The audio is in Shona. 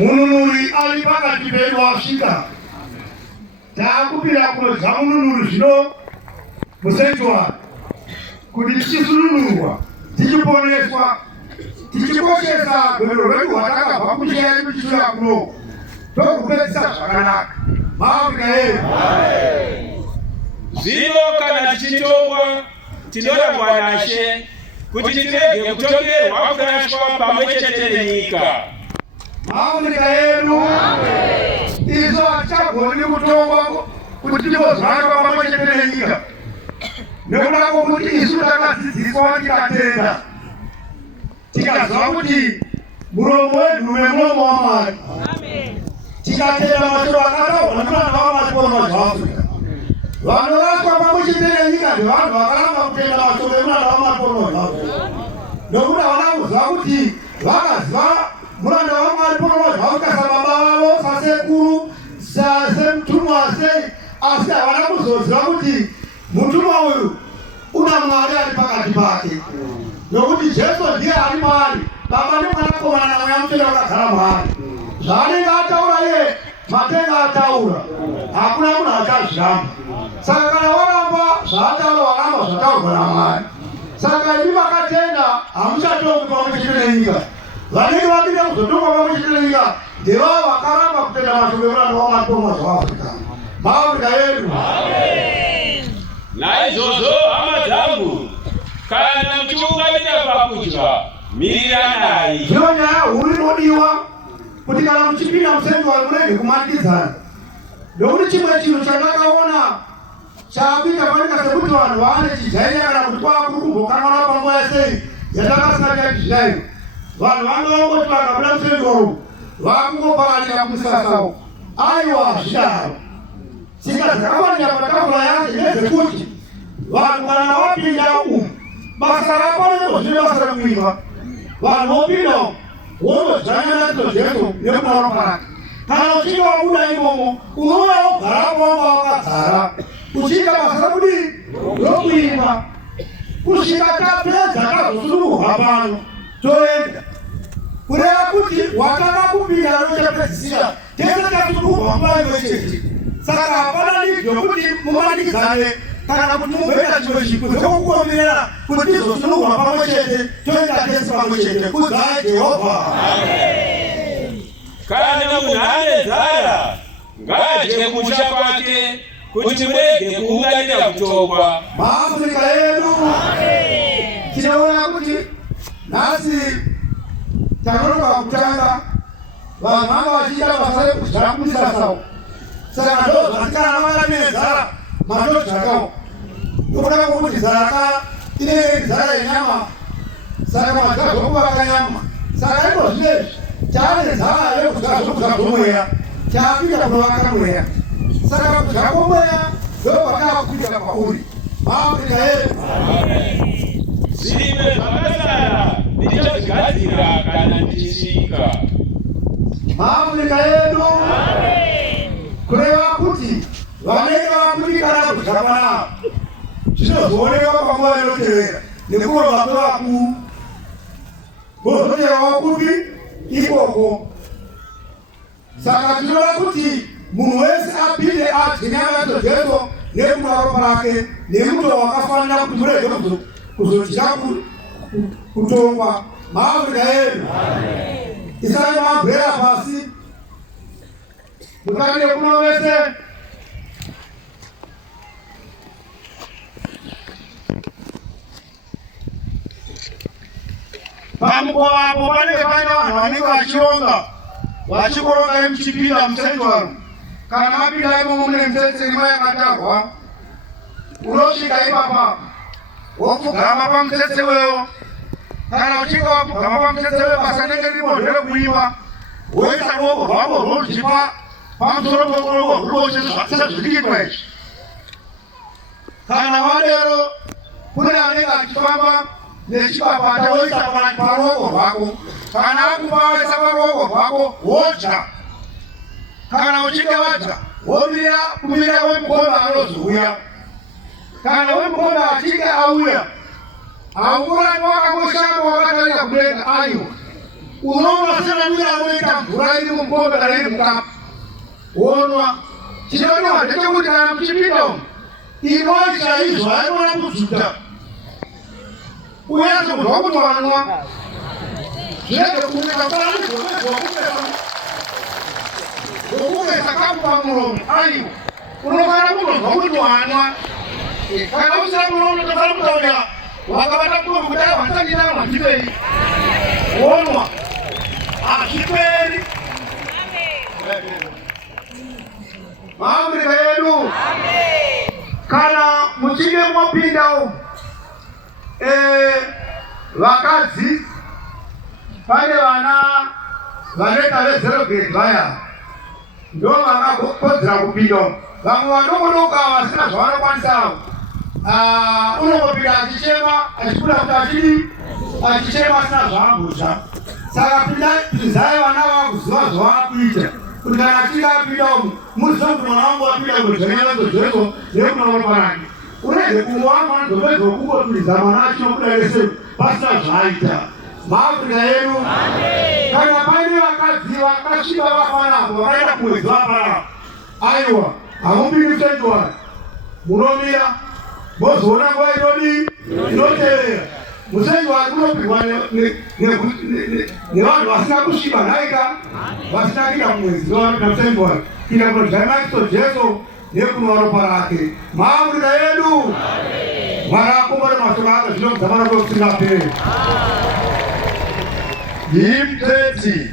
mununuri ali pakati pedu asvika. Takupira kunodza mununuri zvino musenjwa kuti tichisununurwa, tichiponeswa, tichikoshesa gwero rwedu rwatakabva kunjira yedu tichiuya kuno, togupedzisa zvakanaka. Maafrika edu. Zvino kana tichitongwa tinorangwa naShe kuti tirege kutongerwa kurashwa pamwe chete nenyika. Maafrika edu. Izo hatichagoni kutongwa kuti tigozvarwa pamwe chete nenyika. Nekuda kwokuti isu takadzidziswa tikatenda, tikaziva kuti muromo wedu nemuromo waMwari. Tikatenda mashoko akataurwa nevana vamakorona zvaAfrica. Vanoraswa pamwe chete nenyika ndevanhu vakaramba kutenda mashoko emuranda wamakorona zvaAfrica. Nokuti havana kuziva kuti vakaziva muranda waMwari korona zvaAfrica sababa vavo, sasekuru, semutumwa sei, asi havana kuzoziva kuti mutumwa uyu una Mwari ari pakati pake. Nokuti Jesu ndiye ari Mwari, Baba neMwanakomana naMweya Mutsvene vakagara Mwari. Zvaanenge ataura iye, matenga ataura, hakuna munhu achazviramba. Saka kana waramba zvaataura, waramba zvataurwa naMwari. Saka imi vakatenda hamuchatongwi pamwe chete nenyika. Vanenge vapinda kuzotongwa pamwe chete nenyika ndevavo vakaramba kutenda mashoko emuranda wamakorona zvaAfrica. Maafrika edu. Naizvozvo hama dzangu, kana muchiunganira pakudya, miriranai. Zvino nyaya huru inodiwa kuti kana muchipinda musenjwa murege kumanikidzana. Nokuti chimwe chinhu chandakaona chakuita fanika sekuti vanhu vaane chijairira kana kuti kwakuri kumbokanwana panguva sei yatakasina chaizvizvaino. Vanhu vangangoti vakabuda musenjwa uyu vakungopararira kumusasa. Aiwa zvidaro. Tsika dzakafanira patafura yacho ndedzekuti vanhu kana vapinda umu, basa rako ndozvine basa rekuimba. Vanhu vopinda umu wonodzanya nadzo Jesu nemumaoko ake. Kana uchinge wabuda imomo, unouya wogarapo wanga wakagara uchiita basa rekudii? Rokuimba. Kusvika tapedza tazosununurwa pano toenda. Kureva kuti watanga kupinda nochapedzisira tese tasununurwa nguva imwe chete. Saka hapana ndizvo kuti mumanikidzane kana kuti mumboita chimwe chipo chokukomerera kuti tizosununurwa pamwe chete, toenda tese pamwe chete. Kudzai Jehovha. Kana munhu ane nzara ngaadye kumusha kwake kuti murege kuunganira kutongwa. Maafrika edu. Tinoona kuti nhasi tanonoka kutanga vanhu vanga vachiita basa rekudya kumisasa. Saka ndozvasikana vangane nzara mandodhakawo. Nokuda kwokuti nzara inenge nzara yenyama, saka madya zvokuvaka nyama. Saka iko zvinezvi taane nzara yekudya zvokudya zvomweya, taapinda kunovaka mweya. Saka kudya kwomweya ndokwatakupinda kwauri. Maafrika edu. Zvimwe zvakasara ndichazvigadzira kana ndichisvika. Maafrika edu. Kureva kuti vanenge vakudikana kudya panapa zvinozooneka panguva inotevera nekurova kwevakuru. Vozotevawo kuti ikoko. Saka tinoda kuti munhu wese apinde adye nyama dzaJesu nekumwa ropa rake nemuto wakafanira kuti murege kuzodya kutongwa. Maafrika edu. Isai mabwera pasi. Mukande kuno wese. Pamukwapo panenge paine vanhu vanenge vachironga, vachikoronga muchipinda musenjwa. Kana mapinda imomo mune mitsetse irimo yakatarwa, unosvika ipapa wopfugama pamutsetse wewo. Kana uchinge wapfugama pamutsetse wewo, basa rinenge ririmo nderekuimba, woisa ruoko rwako rworudyi pamusoro peruoko rwuruboshese sezviriitwa izvi. Kana wadero kune anenge achifamba nechipapata woisa paruoko rwako. Kana akupa woisa paruoko rwako wodya. Kana uchinge wadya womira kumira wemukombe anozouya. Kana wemukombe achinge auya, haungorati wakangoshamba wakatarira kudenga. Aiwa unoona sana mwira unoita mvura iri mumkombe kana iri mukapu wonwa. Chinodiwa ndechekuti kana muchipinda umu inoisha izvo ainona kudzuta uyazo munhu wakuti wanwa zvinenge kumesa kumesa kapu pamuromo aiwa unofanira kunonzwa kuti wanwa. Kana usina muromo unofanira kutaurira wakabata kumwe kudai wasandina mwachiperi wonwa hazviperi. Maafrika yedu kana muchinge mwapinda umu vakadzi pane vana vanoita vezero grade vaya ndo vakakodzera kupinda umu. Vamwe vadokodoka vasina zvavanokwanisa unongopinda achichema achikuda kuti achichema asina zvaambozva. Saka pinzai vana vakuziva zvavanakuita kuti kana achinge apinda umu muzive kuti mwana wangu wapinda kuzvanyanya zojeso nekunonopanani urege kumwana ndopedza kungotulidza mwana achinokuda vese pasina zvaaita. Maafrika yedu kana paine vakadzi vakasvika vafanapo vakaenda kumwedzi wapara aiwa hamupindi kuchenjwari munomira mozoona nguva inotevera. Muchenjwari kunopirwa nevanhu vasina kusviba nhaika vasina kuita kumwedzi wavanoita muchenjwari kuita kunodya raJeso nekuno ropa rake. Maafrika yedu Mwari akombore mashoko ake zvino kudzamana kwekusingaperi. Hymn 30.